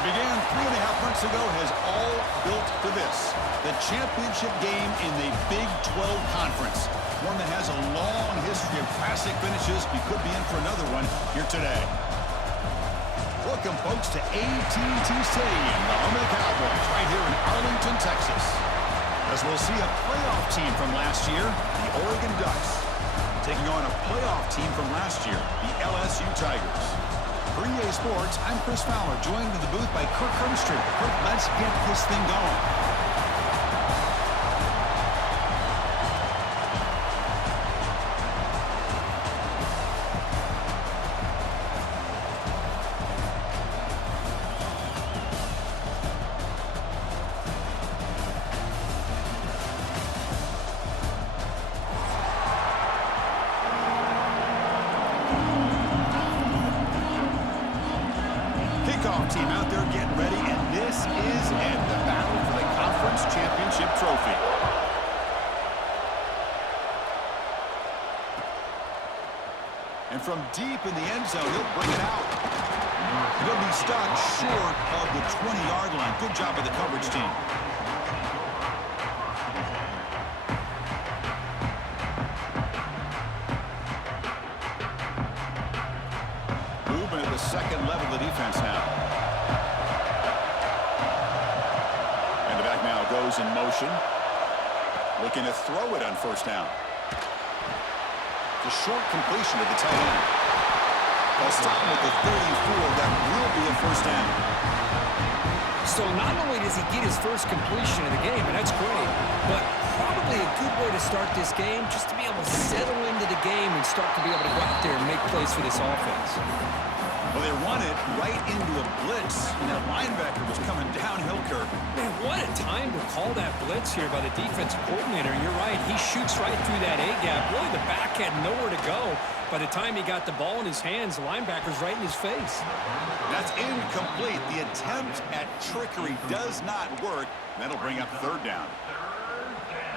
Began 3.5 months ago has all built to this. The championship game in the Big 12 Conference. One that has a long history of classic finishes. We could be in for another one here today. Welcome, folks, to AT&T Stadium, the home of the Cowboys, right here in Arlington, Texas. As we'll see a playoff team from last year, the Oregon Ducks, taking on a playoff team from last year, the LSU Tigers. For EA Sports, I'm Chris Fowler, joined in the booth by Kirk Hermstreet. Kirk, let's get this thing going. Team out there getting ready, and this is it, the battle for the conference championship trophy. And from deep in the end zone, he'll bring it out. He'll be stuck short of the 20-yard line. Good job by the coverage team. Movement at the second level of the defense now. Goes in motion, looking to throw it on first down. The short completion to the tight end. They'll stop him with the 34. That will be a first down. So not only does he get his first completion of the game, and that's great, but probably a good way to start this game, just to be able to settle into the game and start to be able to go out there and make plays for this offense. Well, they run it right into a blitz, and that linebacker was coming downhill, Kirk. Man, what a time to call that blitz here by the defensive coordinator. You're right, he shoots right through that A-gap. Really, the back had nowhere to go. By the time he got the ball in his hands, the linebacker's right in his face. That's incomplete. The attempt at trickery does not work. That'll bring up third down.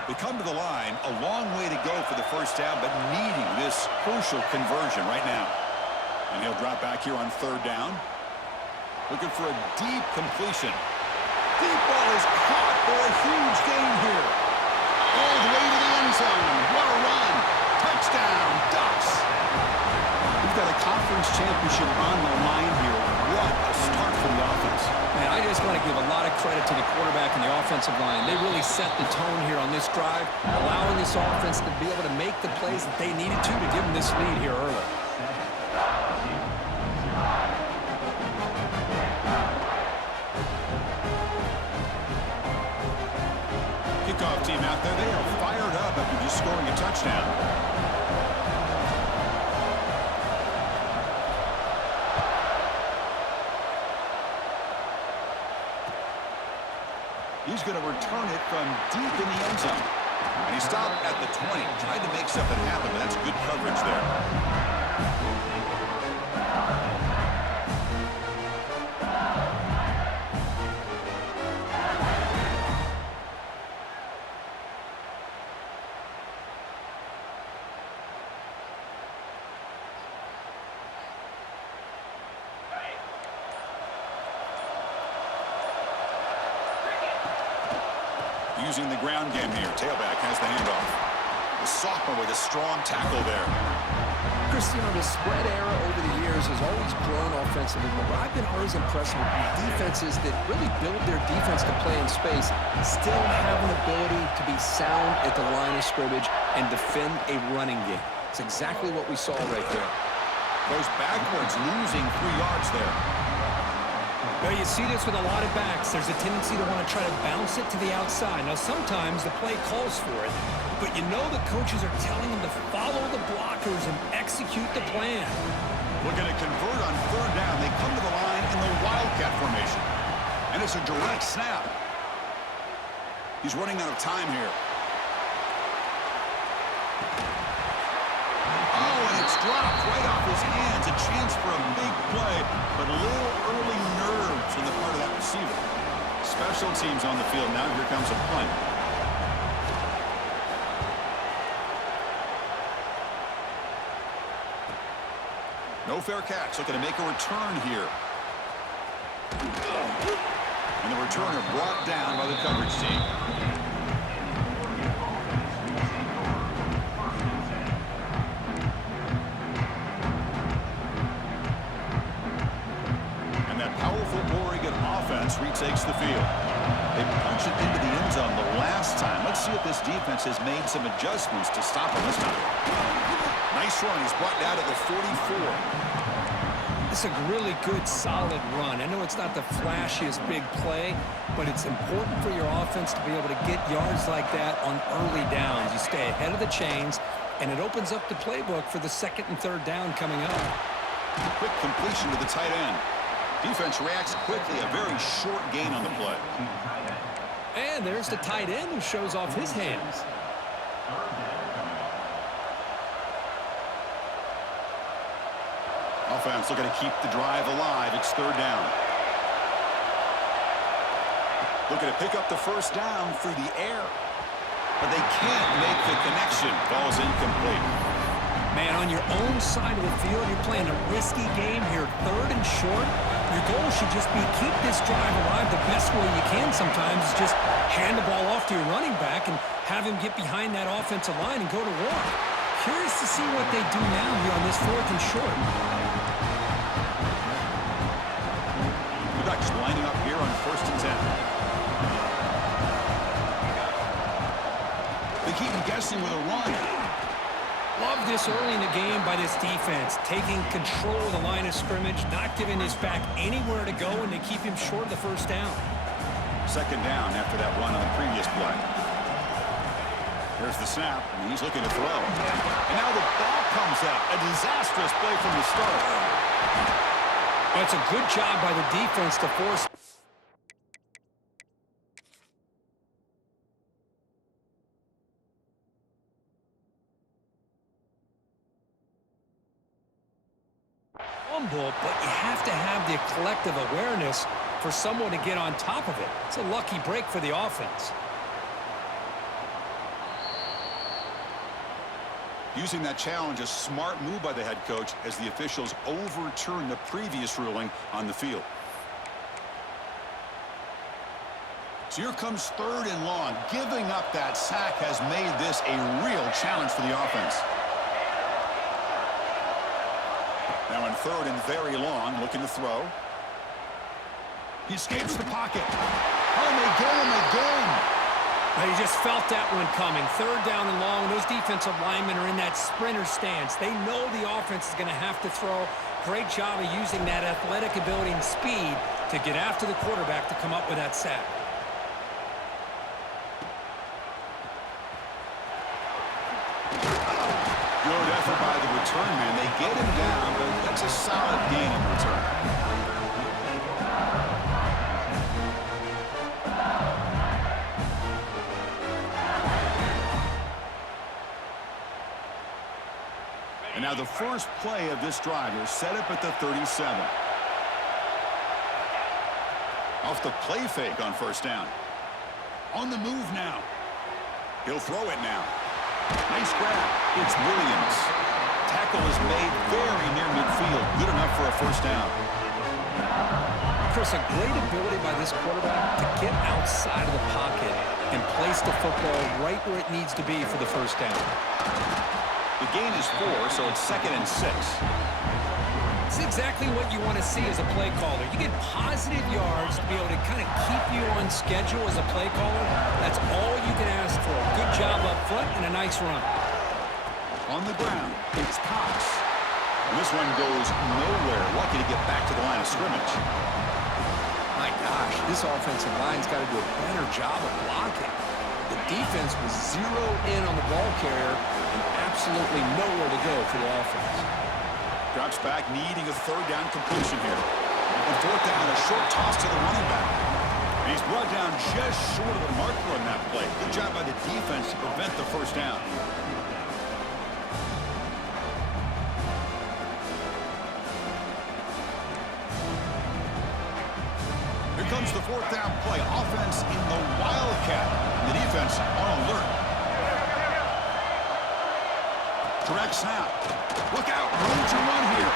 They come to the line, a long way to go for the first down, but needing this crucial conversion right now. And he'll drop back here on third down. Looking for a deep completion. Deep ball is caught for a huge gain here. All the way to the end zone. What a run. Touchdown, Ducks. We've got a conference championship on the line here. What a start for the offense. Man, I just want to give a lot of credit to the quarterback and the offensive line. They really set the tone here on this drive, allowing this offense to be able to make the plays that they needed to give them this lead here early. Kickoff team out there, they are fired up after just scoring a touchdown. He's going to return it from deep in the end zone. And he stopped at the 20. Tried to make something happen, but that's good coverage there. Using the ground game here. Tailback has the handoff. The sophomore with a strong tackle there. Christian, the spread era over the years has always grown offensively, but I've been always impressed with defenses that really build their defense to play in space, still have an ability to be sound at the line of scrimmage and defend a running game. It's exactly what we saw right there. Goes backwards, losing 3 yards there. Well, you see this with a lot of backs. There's a tendency to want to try to bounce it to the outside. Now, sometimes the play calls for it, but you know the coaches are telling them to follow the blockers and execute the plan. Looking to convert on 3rd down. They come to the line in the Wildcat formation. And it's a direct snap. He's running out of time here. Oh, and it's dropped right off his hands. A chance for a big play, but a little early nerves on the part of that receiver. Special teams on the field now. Here comes a punt. No fair catch. Looking to make a return here. And the returner brought down by the coverage team. And that powerful Oregon offense retakes the field. They punch it into the end zone the last time. Let's see if this defense has made some adjustments to stop him this time. Nice run. He's brought down to the 44. It's a really good, solid run. I know it's not the flashiest big play, but it's important for your offense to be able to get yards like that on early downs. You stay ahead of the chains, and it opens up the playbook for the 2nd and 3rd down coming up. Quick completion to the tight end. Defense reacts quickly. A very short gain on the play. And there's the tight end who shows off his hands. Offense looking to keep the drive alive. It's 3rd down. Looking to pick up the 1st down through the air. But they can't make the connection. Ball's incomplete. Man, on your own side of the field, you're playing a risky game here. 3rd and short. Your goal should just be keep this drive alive the best way you can sometimes is just hand the ball off to your running back and have him get behind that offensive line and go to work. Curious to see what they do now here on this 4th and short. Just lining up here on 1st and 10. They keep him guessing with a run. Love this early in the game by this defense, taking control of the line of scrimmage, not giving his back anywhere to go, and they keep him short of the 1st down. 2nd down after that run on the previous play. Here's the snap, and he's looking to throw. And now the ball comes out. A disastrous play from the start. That's a good job by the defense to force. Fumble, but you have to have the collective awareness for someone to get on top of it. It's a lucky break for the offense. Using that challenge, a smart move by the head coach as the officials overturn the previous ruling on the field. So here comes 3rd and long. Giving up that sack has made this a real challenge for the offense. Now in 3rd and very long, looking to throw. He escapes the pocket. Oh, and they get him again. Now you just felt that one coming. 3rd down and long. Those defensive linemen are in that sprinter stance. They know the offense is going to have to throw. Great job of using that athletic ability and speed to get after the quarterback to come up with that sack. Good effort by the return man. They get him down, but that's a solid gain in return. now the first play of this drive is set up at the 37. Off the play fake on first down. On the move now. He'll throw it now. Nice grab. It's Williams. Tackle is made very near midfield. Good enough for a first down. Chris, a great ability by this quarterback to get outside of the pocket and place the football right where it needs to be for the first down. The gain is 4, so it's 2nd and 6. It's exactly what you want to see as a play caller. You get positive yards to be able to kind of keep you on schedule as a play caller. That's all you can ask for. Good job up front and a nice run. On the ground, it's Cox. And this one goes nowhere. Lucky to get back to the line of scrimmage. My gosh, this offensive line's got to do a better job of blocking. The defense was zeroed in on the ball carrier and absolutely nowhere to go for the offense. Drops back, needing a 3rd down completion here. And 4th down, a short toss to the running back. And he's brought down just short of the marker on that play. Good job by the defense to prevent the first down. Here comes the 4th down play. Offense in the Wildcat. And the defense on alert. Direct snap. Look out. Room to run here.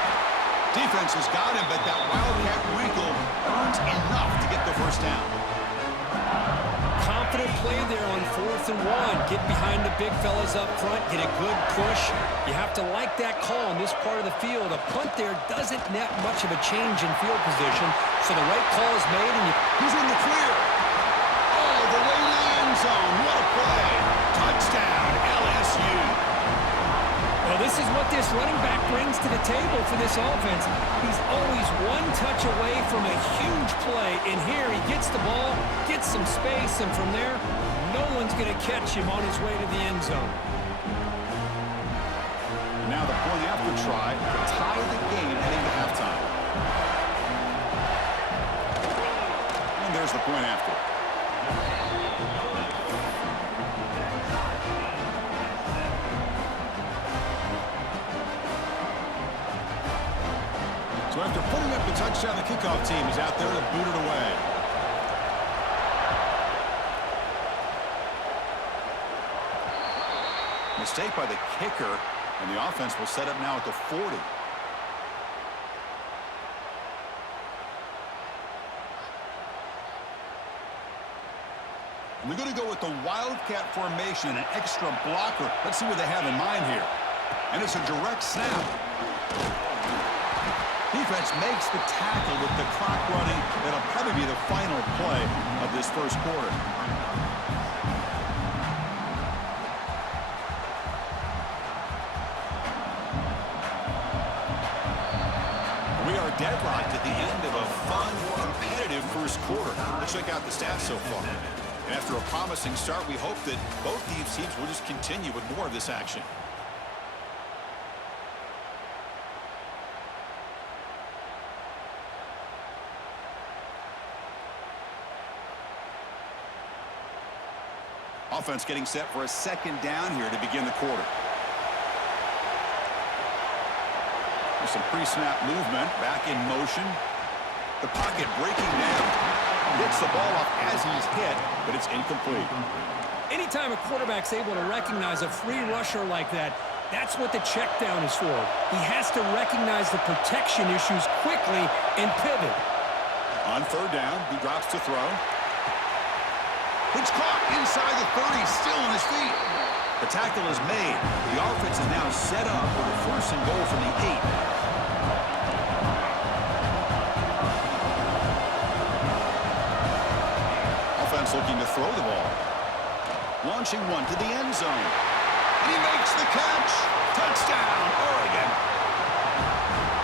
Defense has got him, but that Wildcat wrinkle earns enough to get the first down. Confident play there on 4th and 1. Get behind the big fellas up front. Get a good push. You have to like that call in this part of the field. A punt there doesn't net much of a change in field position, so the right call is made, and he's in the clear. Oh, the way to the end zone. What a play. Touchdown, LSU. Well, this is what this running back brings to the table for this offense. He's always one touch away from a huge play, and here he gets the ball, gets some space, and from there, no one's going to catch him on his way to the end zone. And now the point after try to tie the game heading to halftime. And there's the point after. So after putting up the touchdown, the kickoff team is out there to boot it away. Mistake by the kicker, and the offense will set up now at the 40. And they're going to go with the Wildcat formation, an extra blocker. Let's see what they have in mind here. And it's a direct snap. Defense makes the tackle with the clock running. That'll probably be the final play of this first quarter. We are deadlocked at the end of a fun, competitive first quarter. Let's check out the stats so far. And after a promising start, we hope that both these teams will just continue with more of this action. Offense getting set for a 2nd down here to begin the quarter. There's some pre-snap movement, back in motion. The pocket breaking down. Gets the ball off as he's hit, but it's incomplete. Anytime a quarterback's able to recognize a free rusher like that, that's what the check down is for. He has to recognize the protection issues quickly and pivot. On 3rd down, he drops to throw. It's caught inside the 30, still on his feet. The tackle is made. The offense is now set up with a 1st and goal from the 8. Offense looking to throw the ball. Launching one to the end zone. And he makes the catch. Touchdown, Oregon.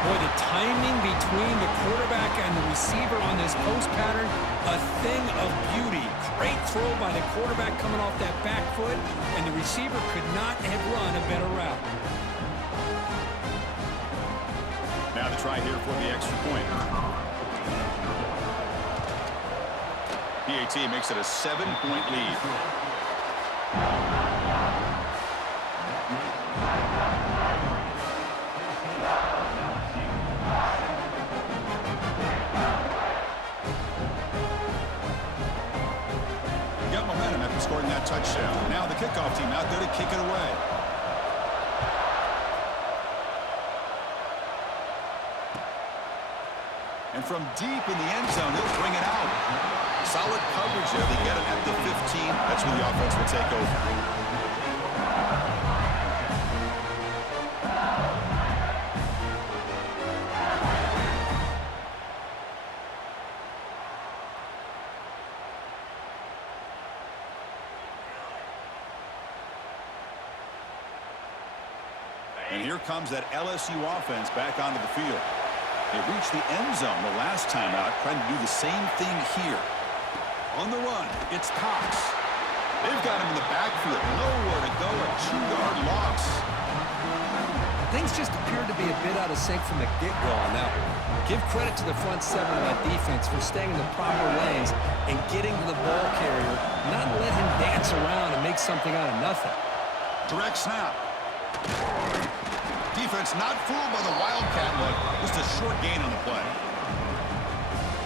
Boy, the timing between the quarterback and the receiver on this post pattern, a thing of beauty. Great throw by the quarterback coming off that back foot, and the receiver could not have run a better route. Now to try here for the extra point. PAT makes it a 7-point lead. scoring that touchdown. Now the kickoff team out there to kick it away. And from deep in the end zone, he'll bring it out. Solid coverage there. They get it at the 15. That's where the offense will take over. And here comes that LSU offense back onto the field. They reached the end zone the last time out, trying to do the same thing here. On the run, it's Cox. They've got him in the backfield. Nowhere to go, a 2-yard loss. Things just appeared to be a bit out of sync from the get-go on that one. Give credit to the front seven of that defense for staying in the proper lanes and getting to the ball carrier, not let him dance around and make something out of nothing. Direct snap. Defense not fooled by the Wildcat look. Just a short gain on the play.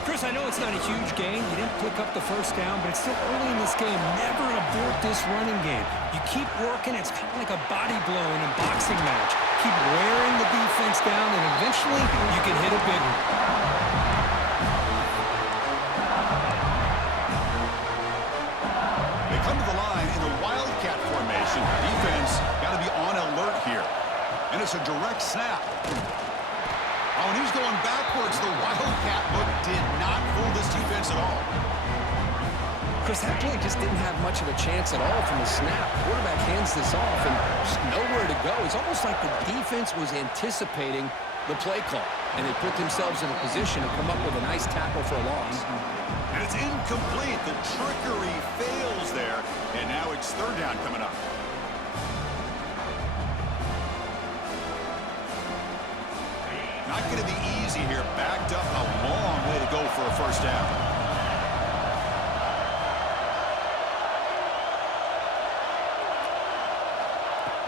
Chris, I know it's not a huge gain. You didn't pick up the first down, but it's still early in this game. Never abort this running game. You keep working. It's kind of like a body blow in a boxing match. Keep wearing the defense down, and eventually you can hit a big one. They come to the line in a Wildcat formation. Defense got to be on alert here. And it's a direct snap. Oh, and he's going backwards. The Wildcat look did not fool this defense at all. Chris, that play just didn't have much of a chance at all from the snap. Quarterback hands this off, and there's nowhere to go. It's almost like the defense was anticipating the play call, and they put themselves in a position to come up with a nice tackle for a loss. And it's incomplete. The trickery fails there, and now it's third down coming up. Not going to be easy here. Backed up a long way to go for a first down.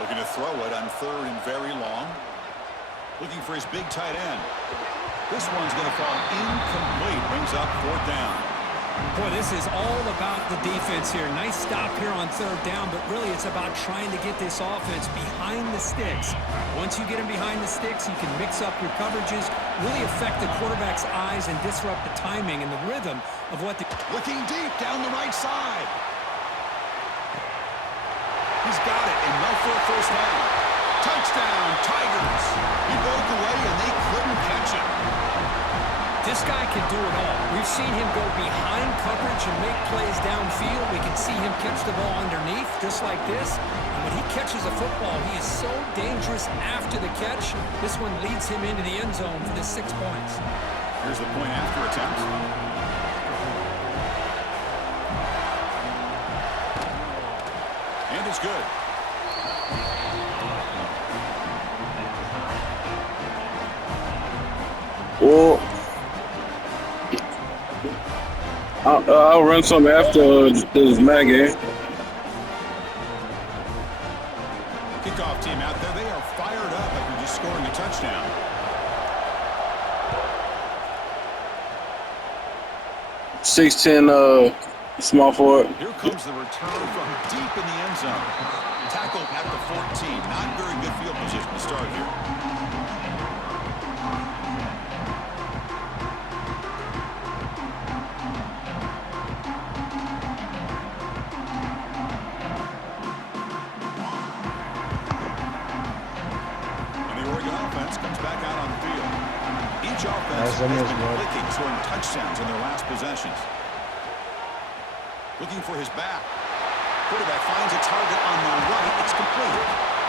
Looking to throw it on third and very long. Looking for his big tight end. This one's going to fall incomplete. Brings up fourth down. Boy, this is all about the defense here. Nice stop here on third down, but really it's about trying to get this offense behind the sticks. Once you get him behind the sticks, you can mix up your coverages, really affect the quarterback's eyes and disrupt the timing and the rhythm of what the... Looking deep down the right side. He's got it, enough for a first down. Touchdown, Tigers. He broke away and they couldn't catch him. This guy can do it all. We've seen him go behind coverage and make plays downfield. We can see him catch the ball underneath, just like this. And when he catches a football, he is so dangerous after the catch. This one leads him into the end zone for the 6 points. Here's the point after attempt. And it's good. Well, I'll run some after this mag game. Kickoff team out there. They are fired up after just scoring a touchdown. .6'10", small forward. Here comes the return from deep in the end zone. Tackled at the 14. Not very good field position to start here. Each offense has been clicking, scoring touchdowns in their last possessions. Looking for his back. Quarterback finds a target on the right. It's complete.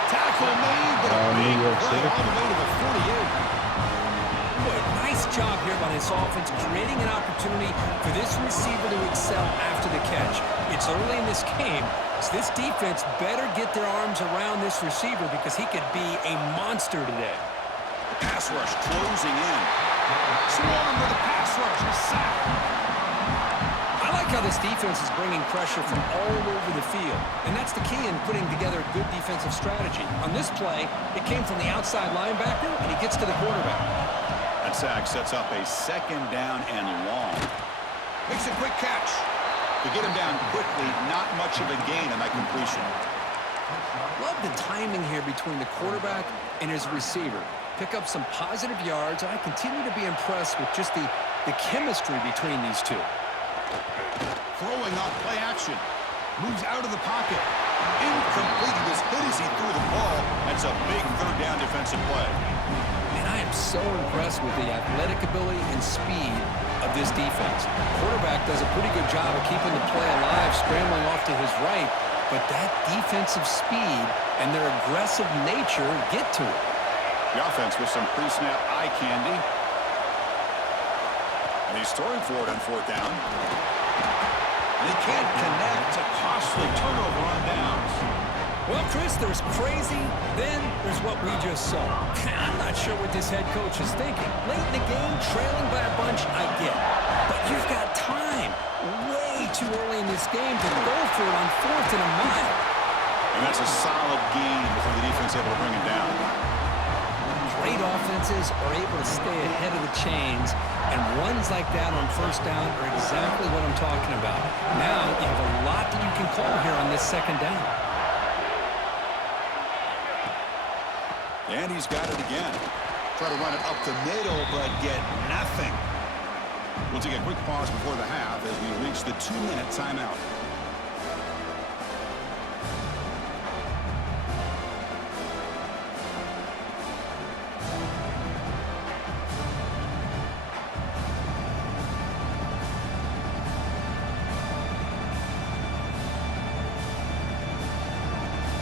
Tackle made, but a big play all the way to the 48. Boy, nice job here by this offense, creating an opportunity for this receiver to excel after the catch. It's early in this game, so this defense better get their arms around this receiver because he could be a monster today. Pass rush closing in. Swarm with a pass rush. A sack. I like how this defense is bringing pressure from all over the field, and that's the key in putting together a good defensive strategy. On this play, it came from the outside linebacker, and he gets to the quarterback. That sack sets up a second down and long. Makes a quick catch. To get him down quickly, not much of a gain on that completion. Love the timing here between the quarterback and his receiver. Pick up some positive yards, and I continue to be impressed with just the chemistry between these two. Throwing off play action. Moves out of the pocket. Incomplete. He was hit as he threw the ball. That's a big third down defensive play. And I am so impressed with the athletic ability and speed of this defense. Quarterback does a pretty good job of keeping the play alive, scrambling off to his right, but that defensive speed and their aggressive nature get to it. The offense with some pre-snap eye candy. And he's throwing for it on fourth down. And he can't connect. A costly turnover on downs. Well, Chris, there's crazy, then there's what we just saw. I'm not sure what this head coach is thinking. Late in the game, trailing by a bunch, I get. But you've got time, way too early in this game to go for it on fourth and a mile. And that's a solid gain before the defense able to bring it down. Great offenses are able to stay ahead of the chains, and runs like that on first down are exactly what I'm talking about. Now you have a lot that you can call here on this second down. And he's got it again. Try to run it up the middle, but get nothing. We'll take a quick pause before the half as we reach the 2-minute timeout.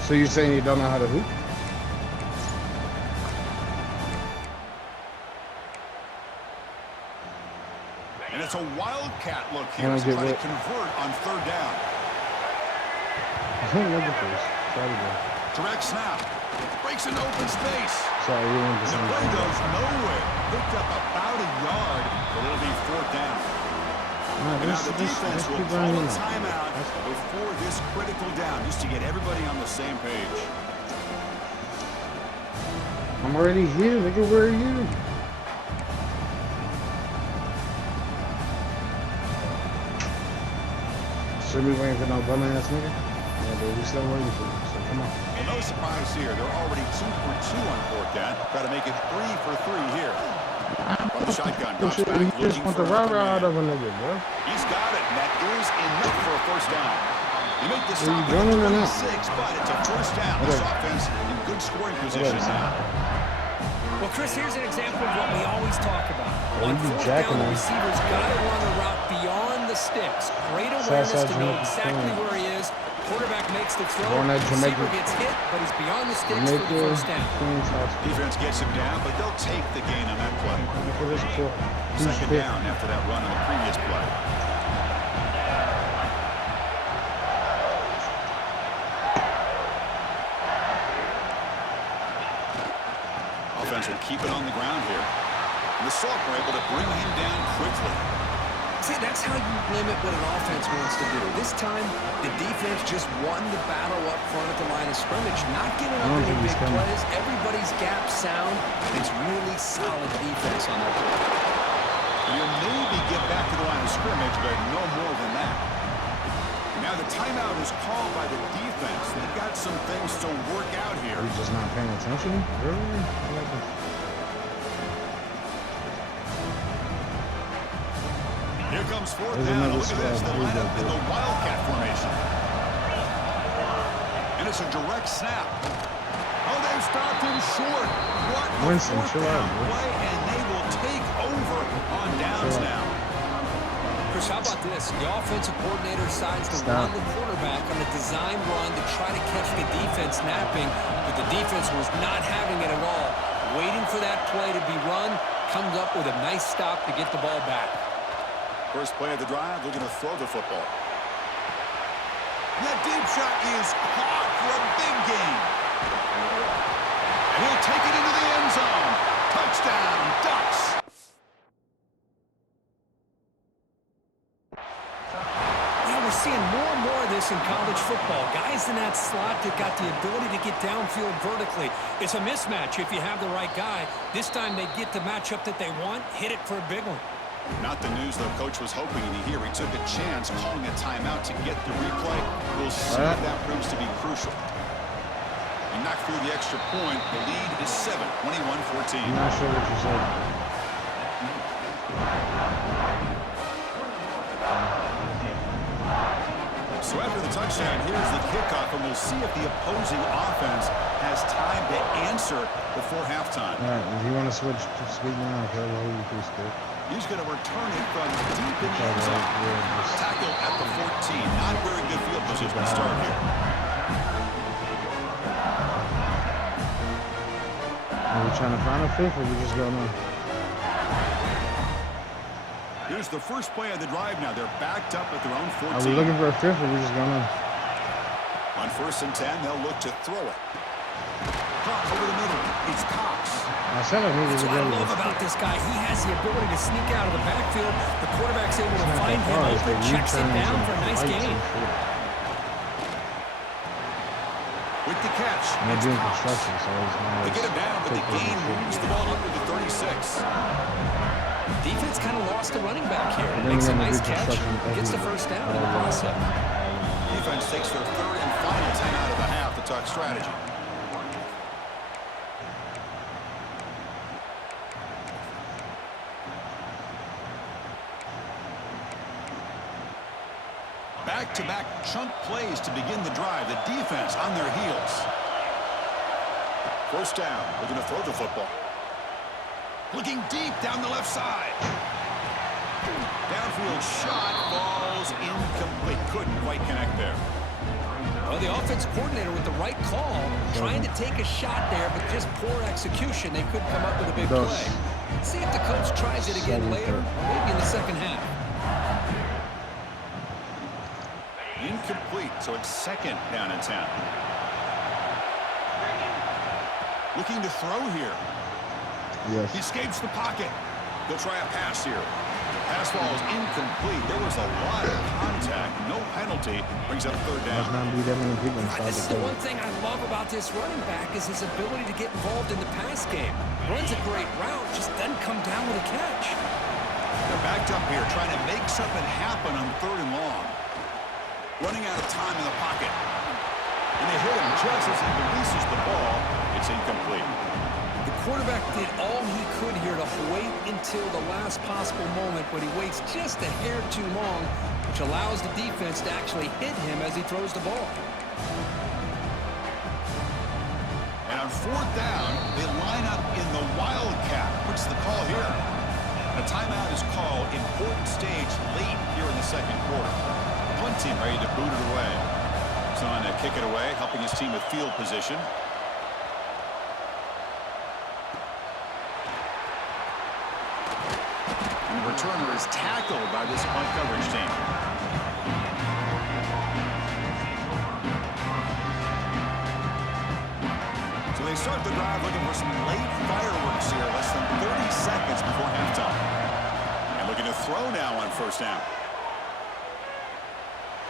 So you're saying you don't know how to hoop? And it's a wildcat look here to try to convert on third down. Look at this. Try to go. Direct snap. Breaks into open space. Sorry, we went to The play goes nowhere. Picked up about a yard, but it'll be fourth down. No, And now the defense will call a timeout before this critical down, just to get everybody on the same page. I'm already here. Look at where are you? Should be waiting for no bum ass nigga. Yeah, but we still waiting for you. So come on. Well, no surprise here. They're already 2 for 2 on fourth down. Got to make it 3 for 3 here. From the shotgun, drops back, You just looking want for the another rah-rah out man. of a nigga, bro. He's got it, and that is enough for a first down. You make the Are you stop at running or not? 26, but it's a first down. This offense in good scoring position now. Well, Chris, here's an example of what we always talk about. Oh, On you be fourth jacking down, the him. receiver's got to run the route beyond the sticks. Great awareness to know exactly where he is. Quarterback makes the throw. Going at Receiver Jamaica. gets hit, but he's beyond the sticks for the first down. Defense gets him down, but they'll take the gain on that play. Second down after that run on the previous play. Offense will keep it on the ground here. And the Salk were able to bring him down quickly. See, that's how you limit what an offense wants to do. This time, the defense just won the battle up front at the line of scrimmage, not giving up any big plays. Everybody's gap sound. It's really solid defense on their part. You'll maybe get back to the line of scrimmage, but no more than that. And now the timeout is called by the defense. They've got some things to work out here. You're just not paying attention? Really? Here comes fourth down. Look at this. They line up in the wildcat formation. And it's a direct snap. Oh, they've stopped him short. What a Winston, fourth chill down out, bro. play, and they will take over on downs now. Chris, how about this? The offensive coordinator decides to run the quarterback on a design run to try to catch the defense napping, but the defense was not having it at all. Waiting for that play to be run, comes up with a nice stop to get the ball back. First play of the drive, looking to throw the football. And that deep shot is caught for a big gain. And he'll take it into the end zone. Touchdown, Ducks. You know, we're seeing more and more of this in college football. Guys in that slot that got the ability to get downfield vertically. It's a mismatch if you have the right guy. This time they get the matchup that they want, hit it for a big one. Not the news, though, Coach was hoping to hear. He took a chance calling a timeout to get the replay. We'll see if that proves to be crucial. He knocked through the extra point. The lead is 7, 21-14. I'm not sure what you said. So after the touchdown, here's the kickoff, and we'll see if the opposing offense has time to answer before halftime. All right, if you want to switch to speak now, okay, well, you can speak. He's going to return it from deep in the end zone. Tackle at the 14. Not very good field position to start here. Are we trying to find a fifth, or we just go now? Here's the first play of the drive now. They're backed up at their own 14. Are we looking for a fifth, or we just go now? On 1st and 10, they'll look to throw it. Caught over the middle. It's Cox. I said I needed That's to what go I to love about this guy. He has the ability to sneak out of the backfield. The quarterback's able to find him open, checks it down for a nice gain. With the catch. I'm doing construction, so it's not. They get him down, but the gain moves the ball up to the 36. Defense kind of lost the running back here. Makes a nice catch. Gets the first down in the process. Defense takes their 3rd and final 10 out of the half to talk strategy. Back-to-back chunk plays to begin the drive. The defense on their heels. 1st down. We're going to throw the football. Looking deep down the left side. Downfield shot falls incomplete. Couldn't quite connect there. Well, the offense coordinator with the right call, trying to take a shot there, but just poor execution. They couldn't come up with a big play. See if the coach tries it again later, maybe in the second half. Incomplete, so it's 2nd down and 10. Looking to throw here. Yes. He escapes the pocket. They'll try a pass here. The pass ball is incomplete. There was a lot of contact. No penalty. Brings up 3rd down. Must not be that many people inside This is the one thing I love about this running back is his ability to get involved in the pass game. Runs a great route, just doesn't come down with a catch. They're backed up here, trying to make something happen on 3rd and long. Running out of time in the pocket. And they hit him just as he releases the ball. It's incomplete. The quarterback did all he could here to wait until the last possible moment, but he waits just a hair too long, which allows the defense to actually hit him as he throws the ball. And on 4th down, they line up in the Wildcat. What's the call here? A timeout is called. Important stage late here in the 2nd quarter. Punt team ready to boot it away. He's on to kick it away, helping his team with field position. And the returner is tackled by this punt coverage team. So they start the drive looking for some late fireworks here, less than 30 seconds before halftime. And looking to throw now on 1st down.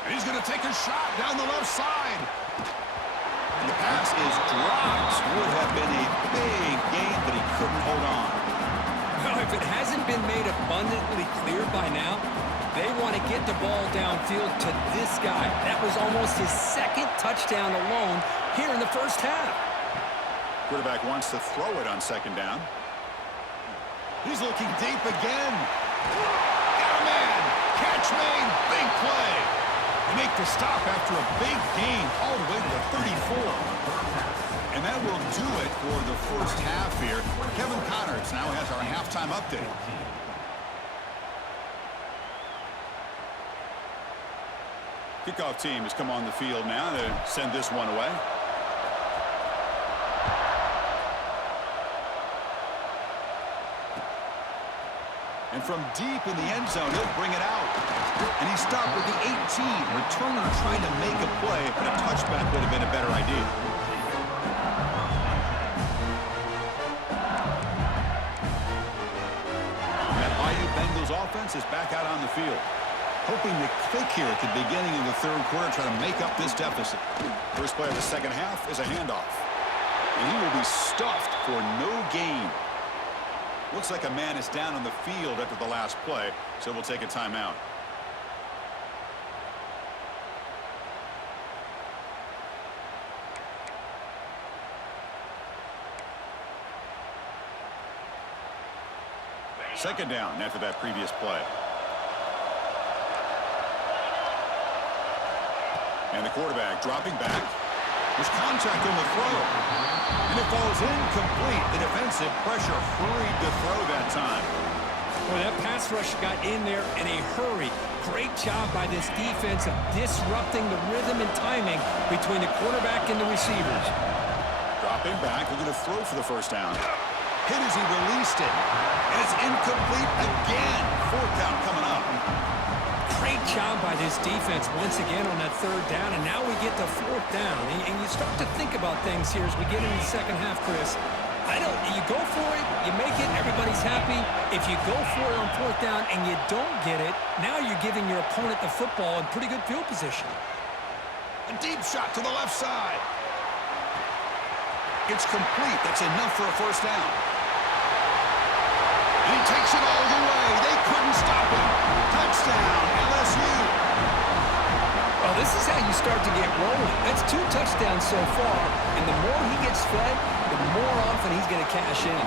And he's going to take a shot down the left side. And the pass is dropped. Would have been a big gain, but he couldn't hold on. Well, if it hasn't been made abundantly clear by now, they want to get the ball downfield to this guy. That was almost his 2nd touchdown alone here in the 1st half. Quarterback wants to throw it on 2nd down. He's looking deep again. Got a man. Catch made. Big play. They make the stop after a big gain all the way to the 34. And that will do it for the 1st half here. Kevin Connors now has our halftime update. Kickoff team has come on the field now to send this one away. And from deep in the end zone, he'll bring it out. And he stopped with the 18. Returner trying to make a play, but a touchback would have been a better idea. And that Bayou Bengals offense is back out on the field. Hoping to click here at the beginning of the 3rd quarter, try to make up this deficit. First play of the 2nd half is a handoff. And he will be stuffed for no gain. Looks like a man is down on the field after the last play, so we'll take a timeout. Second down after that previous play. And the quarterback dropping back. There's contact on the throw. And it falls incomplete. The defensive pressure hurried to throw that time. Boy, that pass rush got in there in a hurry. Great job by this defense of disrupting the rhythm and timing between the quarterback and the receivers. Dropping back, looking to throw for the first down. Hit as he released it. And it's incomplete again. Fourth down coming up. Great job by this defense once again on that third down, and now we get to fourth down. And you start to think about things here as we get into the second half, Chris. You go for it, you make it, everybody's happy. If you go for it on fourth down and you don't get it, now you're giving your opponent the football in pretty good field position. A deep shot to the left side. It's complete. That's enough for a first down. And he takes it all the way. They couldn't stop him. Touchdown, LSU. Well, this is how you start to get rolling. That's 2 touchdowns so far, and the more he gets fed, the more often he's going to cash in.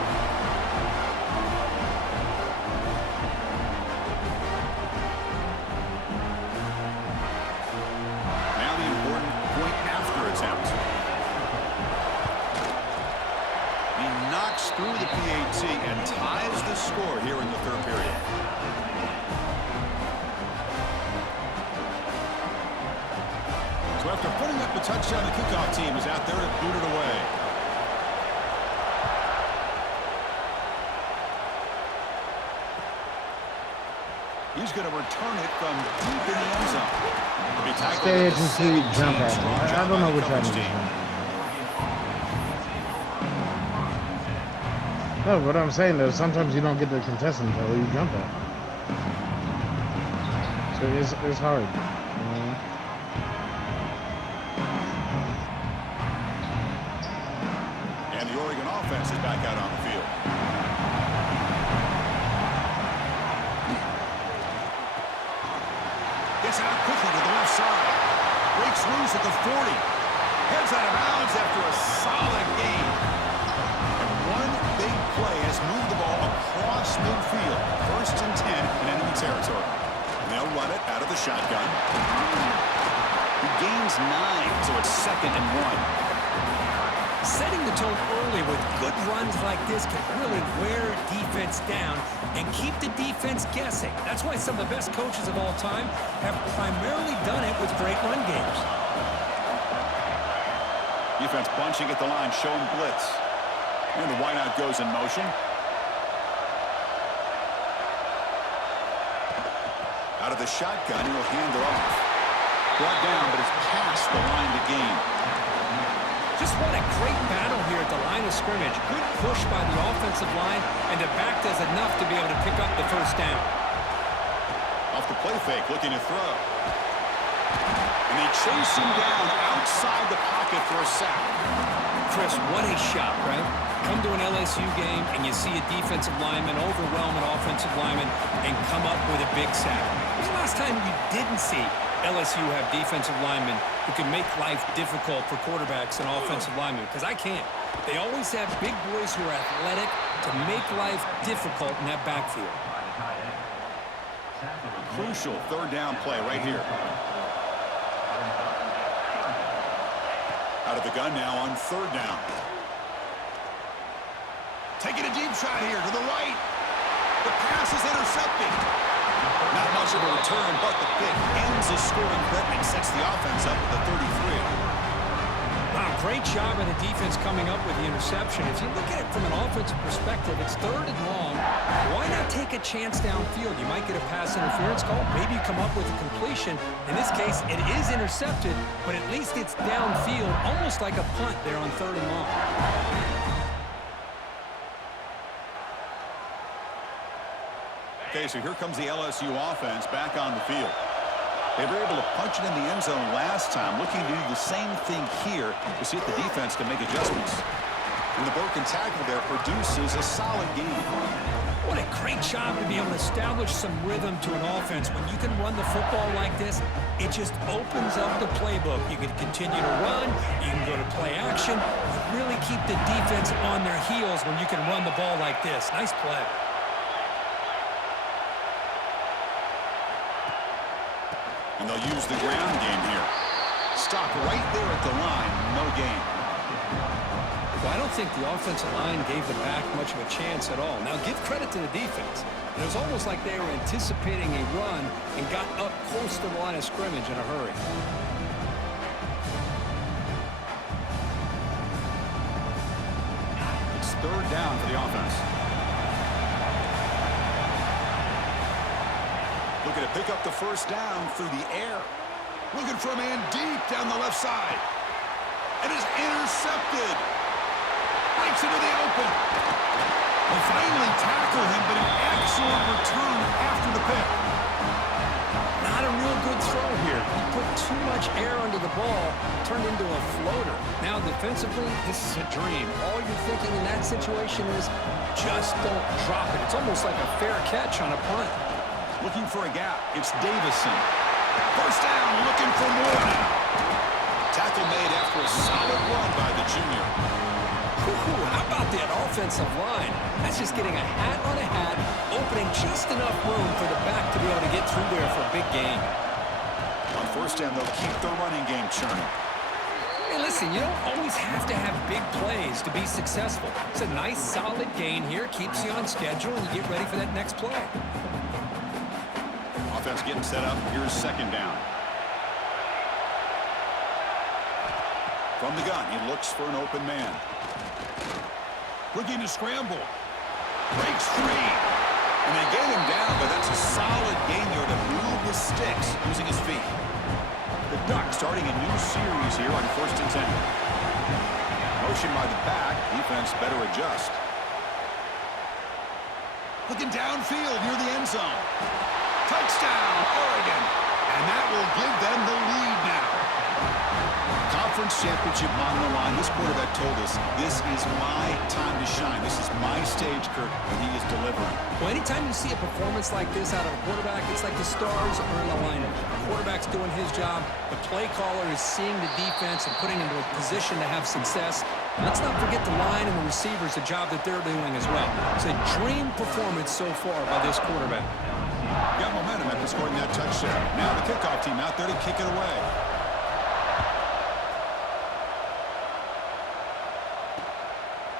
Now the important point after attempt. He knocks through the PAT and ties the score here in the third period. So after putting up the touchdown, the kickoff team is out there to boot it away. He's going to return it from deep in the end zone. Stay agency, jump at him. I don't know which one it is. No, what I'm saying is sometimes you don't get the contestant until you jump at him. So it's hard. And the Oregon offense is back out on the field. Gets out quickly to the left side. Breaks loose at the 40. Heads out of bounds after a solid gain. And one big play has moved the ball across midfield. First and 10 in enemy territory. And they'll run it out of the shotgun. He gains 9, so it's 2nd and 1. Setting the tone early with good runs like this can really wear a defense down and keep the defense guessing. That's why some of the best coaches of all time have primarily done it with great run games. Defense bunching at the line, showing blitz. And the wideout goes in motion. Out of the shotgun, he'll hand it off. Brought down, but it's past the line to gain. Just what a great battle here at the line of scrimmage. Good push by the offensive line, and the back does enough to be able to pick up the first down. Off the play fake, looking to throw. And they chase him down outside the pocket for a sack. Chris, what a shot, right? Come to an LSU game, and you see a defensive lineman overwhelm an offensive lineman and come up with a big sack. When's the last time you didn't see LSU have defensive linemen who can make life difficult for quarterbacks and offensive linemen? Because I can't. They always have big boys who are athletic to make life difficult in that backfield. Crucial third down play right here. Out of the gun now on third down. Taking a deep shot here to the right. The pass is intercepted. Not much of a return, but the pick ends the scoring threat and sets the offense up with a 33. Wow, great job of the defense coming up with the interception. If you look at it from an offensive perspective, it's 3rd and long. Why not take a chance downfield? You might get a pass interference call. Maybe you come up with a completion. In this case, it is intercepted, but at least it's downfield, almost like a punt there on 3rd and long. Okay, so here comes the LSU offense back on the field. They were able to punch it in the end zone last time, looking to do the same thing here to see if the defense can make adjustments. And the broken tackle there produces a solid gain. What a great job to be able to establish some rhythm to an offense. When you can run the football like this, it just opens up the playbook. You can continue to run. You can go to play action. You really keep the defense on their heels when you can run the ball like this. Nice play. And they'll use the ground game here. Stop right there at the line. No gain. Well, I don't think the offensive line gave the back much of a chance at all. Now, give credit to the defense. It was almost like they were anticipating a run and got up close to the line of scrimmage in a hurry. It's third down for the offense. Looking to pick up the first down through the air. Looking for a man deep down the left side. It is intercepted. Breaks into the open. They finally tackle him, but an excellent return after the pick. Not a real good throw here. He put too much air under the ball, turned into a floater. Now, defensively, this is a dream. All you're thinking in that situation is just don't drop it. It's almost like a fair catch on a punt. Looking for a gap. It's Davison. First down, looking for more now. Tackle made after a solid run by the junior. How about that offensive line? That's just getting a hat on a hat, opening just enough room for the back to be able to get through there for a big gain. On first down, they'll keep the running game churning. Hey, listen, you don't always have to have big plays to be successful. It's a nice, solid gain here, keeps you on schedule, and you get ready for that next play. Offense getting set up. Here's second down. From the gun, he looks for an open man. Looking to scramble. Breaks free. And they get him down, but that's a solid gain there to move the sticks using his feet. The Ducks starting a new series here on 1st and 10. Motion by the back. Defense better adjust. Looking downfield near the end zone. Touchdown, Oregon. And that will give them the lead now. Conference championship on the line. This quarterback told us, this is my time to shine. This is my stage, Kirk, and he is delivering. Well, anytime you see a performance like this out of a quarterback, it's like the stars are in alignment. The quarterback's doing his job. The play caller is seeing the defense and putting into a position to have success. And let's not forget the line and the receivers, the job that they're doing as well. It's a dream performance so far by this quarterback. Got momentum after scoring that touchdown. Now the kickoff team out there to kick it away.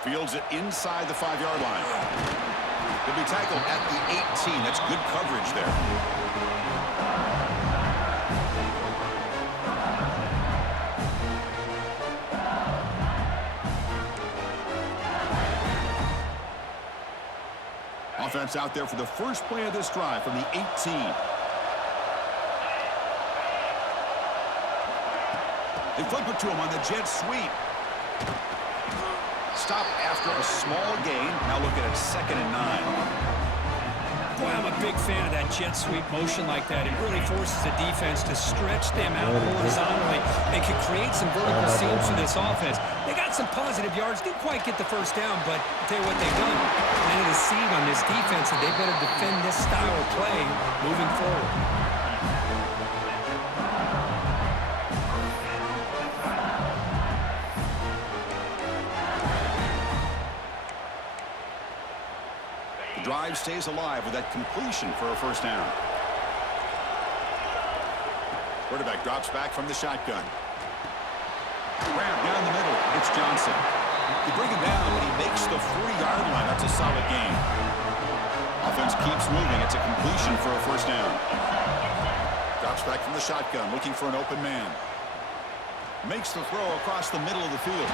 Fields it inside the 5-yard line. He'll be tackled at the 18. That's good coverage there. Offense out there for the first play of this drive from the 18. They flip it to him on the jet sweep. Stop after a small gain. Now look at it, 2nd and 9. Boy, I'm a big fan of that jet sweep motion like that. It really forces the defense to stretch them out horizontally. They can create some vertical seams for this offense. They got some positive yards. Didn't quite get the first down, but I'll tell you what they've done. Planted a seed on this defense, and they better defend this style of play moving forward. Drive stays alive with that completion for a first down. Quarterback drops back from the shotgun. Grab down the middle. It's Johnson. They bring him down, but he makes the 40-yard line. That's a solid gain. Offense keeps moving. It's a completion for a first down. Drops back from the shotgun, looking for an open man. Makes the throw across the middle of the field.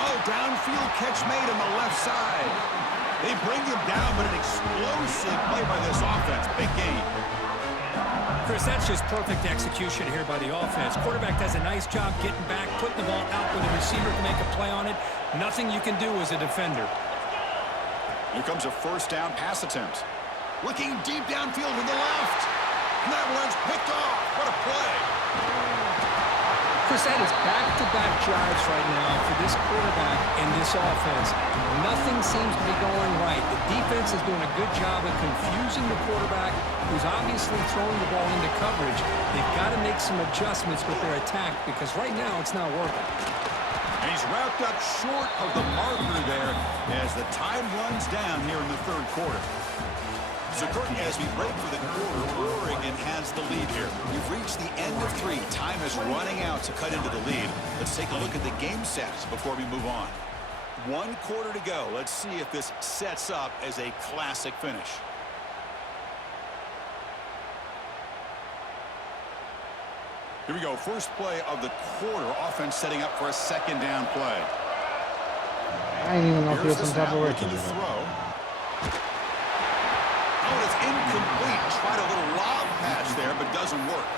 Oh, downfield catch made on the left side. They bring him down, but an explosive play by this offense. Big game. Chris, that's just perfect execution here by the offense. Quarterback does a nice job getting back, putting the ball out where the receiver can make a play on it. Nothing you can do as a defender. Here comes a first down pass attempt. Looking deep downfield to the left. And that one's picked off. What a play. Chris, that is back-to-back drives right now for this quarterback and this offense. Nothing seems to be going right. The defense is doing a good job of confusing the quarterback, who's obviously throwing the ball into coverage. They've got to make some adjustments with their attack because right now it's not working. And he's wrapped up short of the marker there as the time runs down here in the third quarter. So, Kurt, as we break for the quarter, Oregon has the lead here. We've reached the end of 3. Time is running out to cut into the lead. Let's take a look at the game sets before we move on. 1 quarter to go. Let's see if this sets up as a classic finish. Here we go. First play of the quarter. Offense setting up for a second down play. I ain't even know if he was some type of Looking to throw. Oh, it's incomplete. Tried a little lob pass there, but doesn't work.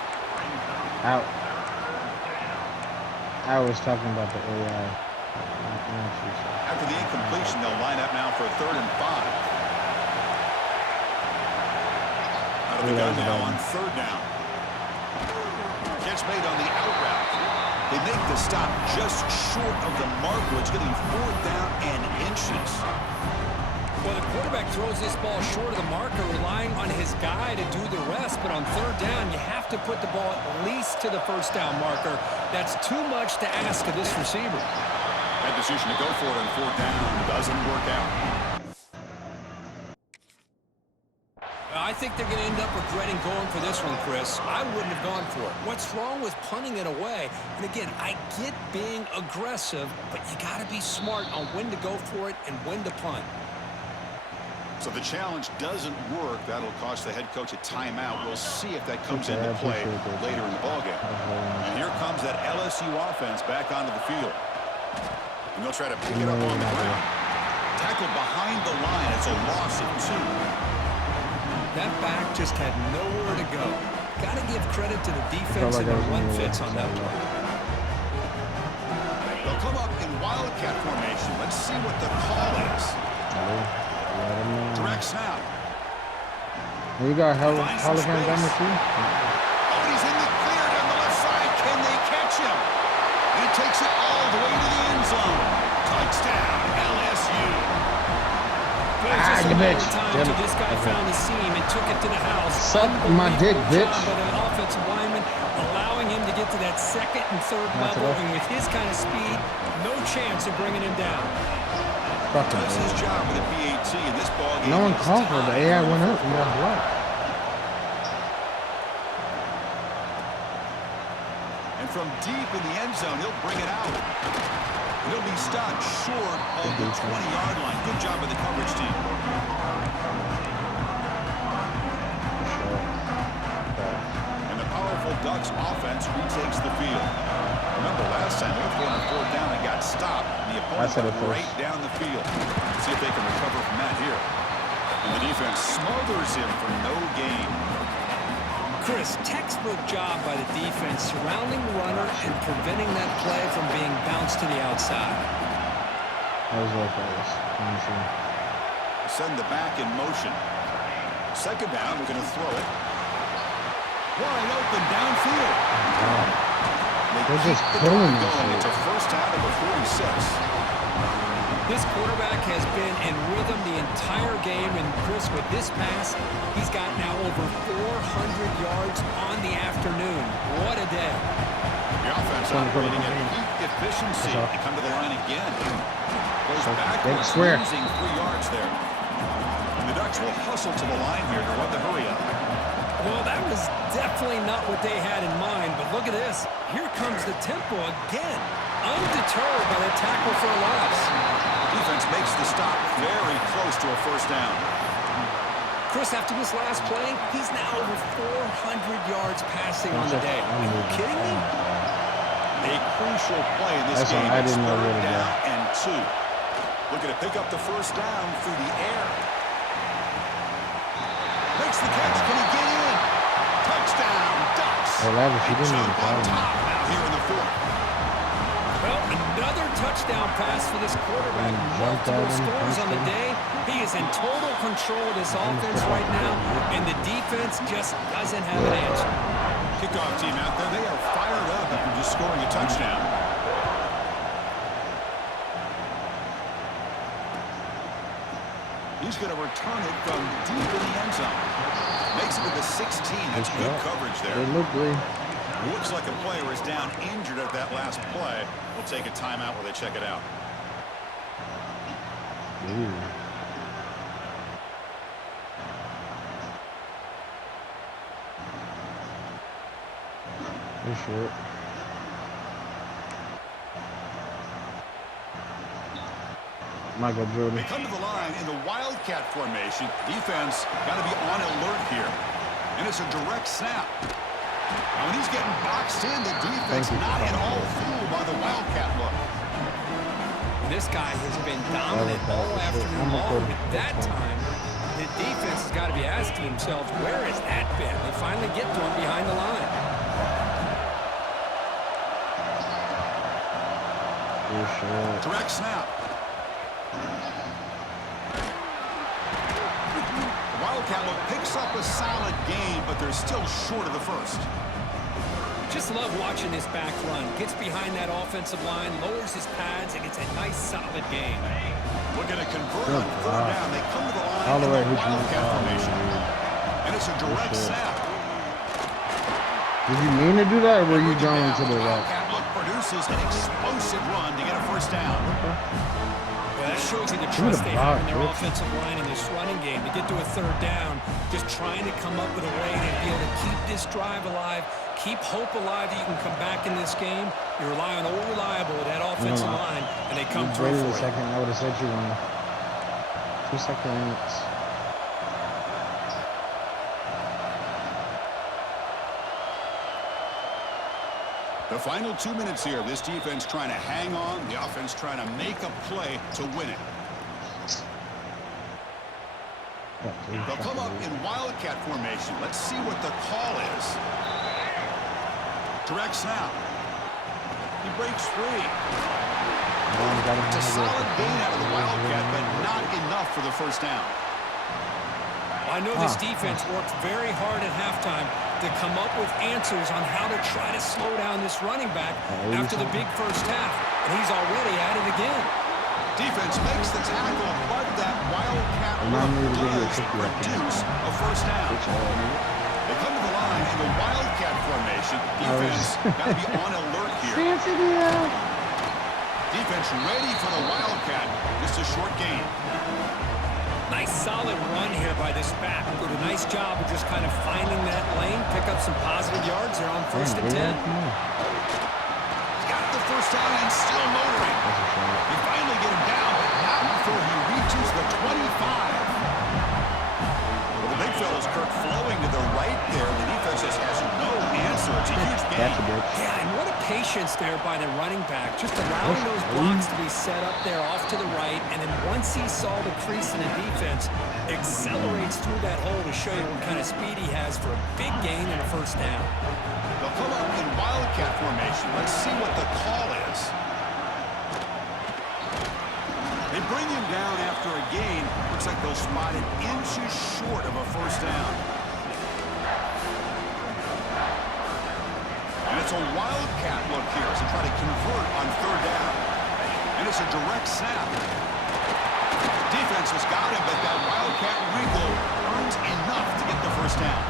Out. I was talking about the AI. After the incompletion, they'll line up now for a 3rd and 5. Out of the gun now on 3rd down. Catch made on the out route. They make the stop just short of the marker. It's getting 4th down and inches. Well, the quarterback throws this ball short of the marker, relying on his guy to do the rest. But on 3rd down, you have to put the ball at least to the 1st down marker. That's too much to ask of this receiver. That decision to go for it on 4th down doesn't work out. I think they're going to end up regretting going for this one, Chris. I wouldn't have gone for it. What's wrong with punting it away? And again, I get being aggressive, but you got to be smart on when to go for it and when to punt. So the challenge doesn't work. That'll cost the head coach a timeout. We'll see if that comes into play later in the ballgame. And here comes that LSU offense back onto the field. And they'll try to pick it up on the ground. Tackled behind the line. It's a loss of 2. That back just had nowhere to go. Got to give credit to the defense and their run fits on that play. They'll come up in wildcat formation. Let's see what the call is. Direct snap. You got Hall of Fame Dummer too? Oh, he's in the clear down the left side. Can they catch him? And he takes it all the way to the end zone. Touchdown, LSU. You bitch. This guy found the seam and took it to the house. Suck my dick, bitch. By the offensive lineman, allowing him to get to that 2nd and 3rd level, and with his kind of speed, no chance of bringing him down. Does his job with the PAT in this ball game. No one called for the AI went up and got blocked. And from deep in the end zone, he'll bring it out. He'll be stopped short of the 20-yard line. Good job by the coverage team. And the powerful Ducks offense retakes the field. Remember last time they were going on 4th down and got stopped. The opponent got right down the field. Let's see if they can recover from that here. And the defense smothers him for no gain. Chris, textbook job by the defense surrounding the runner and preventing that play from being bounced to the outside. That was like that. Send the back in motion. 2nd down, we're going to throw it. Wide open downfield. They're just killing this shit. It's a 1st down of the 46. This quarterback has been in rhythm the entire game, and Chris, with this pass, he's got now over 400 yards on the afternoon. What a day. The offense operating at peak efficiency. They come to the line again. Goes backwards, losing 3 yards there. And the Ducks will hustle to the line here to run the hurry up. Well, that was definitely not what they had in mind, but look at this. Here comes the tempo again. Undeterred by the tackle for a loss. Defense makes the stop very close to a 1st down. Chris, after this last play, he's now over 400 yards passing on the day. Are you kidding me? A crucial play in this game. I didn't know where to go. Down and 2. Looking to pick up the 1st down through the air. Makes the catch. Can he get in? Touchdown, Ducks. Hey, Lavish, he didn't even on top now here in the 4th. Well, another touchdown pass for this quarterback. Multiple scores on the day. He is in total control of this offense right now, and the defense just doesn't have an answer. Kickoff team out there, they are fired up after just scoring a touchdown. He's going to return it from deep in the end zone. Makes it to the 16. That's good coverage there. They look great. Looks like a player is down injured at that last play. We'll take a timeout while they check it out. Ooh. They're short. Michael Jordan. They come to the line in the Wildcat formation. Defense got to be on alert here. And it's a direct snap. And when he's getting boxed in, the defense not at all fooled by the Wildcat look. This guy has been dominant all afternoon long. At that time, the defense has got to be asking themselves, where has that been? They finally get to him behind the line. Direct snap. Wildcat look picks up a solid gain, but they're still short of the first. Just love watching this back run. Gets behind that offensive line, lowers his pads, and gets a nice, solid gain. Looking to convert on third down. They come to the line All the way in the Wildcat formation. And it's a direct sure. snap. Did you mean to do that, or were you going to the left? Wildcat look produces an explosive run to get a first down. Well, that shows you the trust they have in their offensive line in this running game. To get to a third down, just trying to come up with a way to be able to keep this drive alive, keep hope alive that you can come back in this game. You rely on old reliable with that offensive line, and they come through for you. Second, I would have said you won. 2 seconds. The final 2 minutes here. This defense trying to hang on. The offense trying to make a play to win it. They'll come up in Wildcat formation. Let's see what the call is. Direct snap. He breaks free. It's a solid gain out of the Wildcat, but not enough for the first down. I know this defense worked very hard at halftime to come up with answers on how to try to slow down this running back after the big first half, and he's already at it again. Defense makes the tackle, but that Wildcat run does produce a first down. They come to the line in the Wildcat formation. Defense got to be on alert here. Defense ready for the Wildcat. Just a short gain. Nice solid run here by this back. Did a nice job of just kind of finding that lane, pick up some positive yards there on 1st and 10. He's got the first down and still motoring. They finally get him down, but not before he reaches the 25. Well, the big fella's Kirk flowing to the right there. The defense just has no answer. It's a huge gain. Yeah, and what a patience there by the running back. Just allowing those blocks to be set up there off to the right, and then once he saw the crease in the defense, accelerates through that hole to show you what kind of speed he has for a big gain and a first down. They'll come up in Wildcat formation. Let's see what the call is. They bring him down after a gain. Looks like they'll spot it inches short of a first down. And it's a Wildcat look here as they try to convert on third down. And it's a direct snap. Defense has got him, but that Wildcat wrinkle earns enough to get the first down.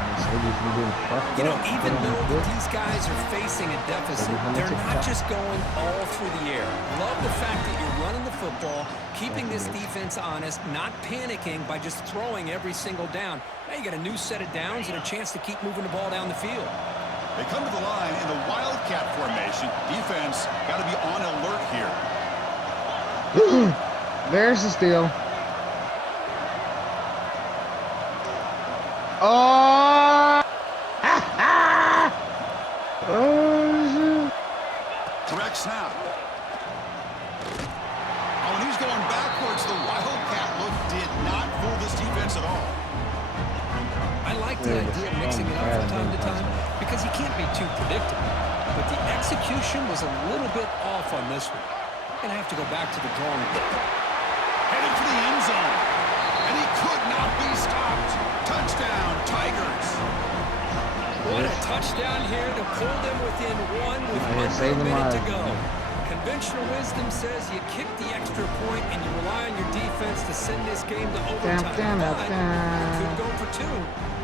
You know, even though these guys are facing a deficit, they're not just going all through the air. Love the fact that you're running the football, keeping this defense honest, not panicking by just throwing every single down. Now you got a new set of downs and a chance to keep moving the ball down the field. They come to the line in the Wildcat formation. Defense got to be on alert here. There's the steal. Oh! Oh, Direct snap. Oh, and he's going backwards. The Wildcat look did not fool this defense at all. I like the idea of mixing it up from time to time because you can't be too predictable. But the execution was a little bit off on this one. Going to have to go back to the drawing board. Headed for the end zone. And he could not be stopped. Touchdown, Tigers. What a touchdown here to pull them within one with Right here, under a saving minute to lives, go. man. Conventional wisdom says you kick the extra point and you rely on your defense to send this game to overtime. But you could go for two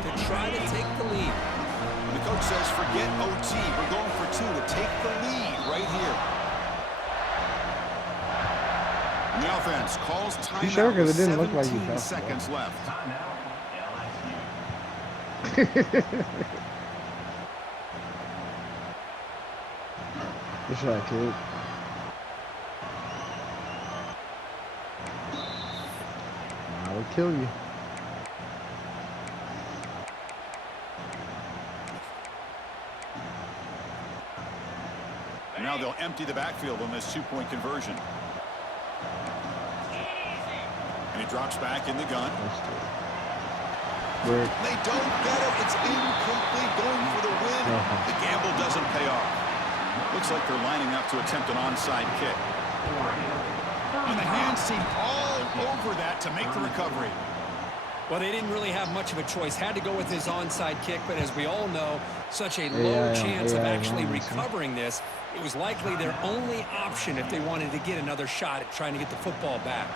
to try to take the lead. And the coach says, forget OT. We're going for two to take the lead right here. And the offense calls timeout sure? 'Cause with it didn't look like you 17 passed the ball. seconds left. Good shot, kid. I will kill you. And now they'll empty the backfield on this two-point conversion. And he drops back in the gun. Weird. They don't get it. It's incomplete, going for the win. The gamble doesn't pay off. Looks like they're lining up to attempt an onside kick. And the hands seem all over that to make the recovery. Well, they didn't really have much of a choice. Had to go with his onside kick, but as we all know, such a low chance of actually recovering this. It was likely their only option if they wanted to get another shot at trying to get the football back.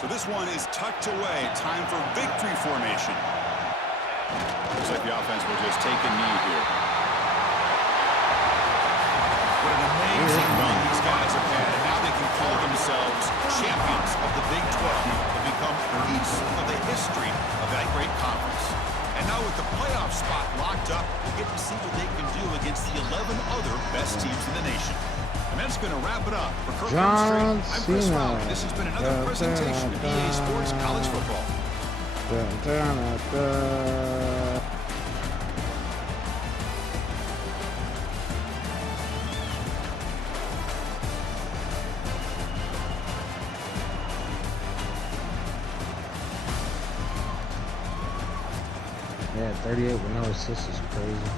So this one is tucked away. Time for victory formation. Looks like the offense will just take a knee here. What an amazing run these guys have had, and now they can call themselves champions of the Big 12 and become a piece of the history of that great conference. And now with the playoff spot locked up, we get to see what they can do against the 11 other best teams in the nation. And that's going to wrap it up. For Kirk John Street, I'm Chris Cena. Rowley. This has been another presentation of EA Sports College Football. Yeah, 38 with no assists is crazy.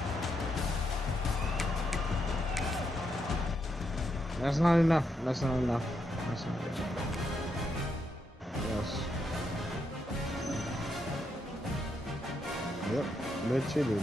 That's not enough. That's not enough. That's not enough. Yes. Yep. Good shit, dude.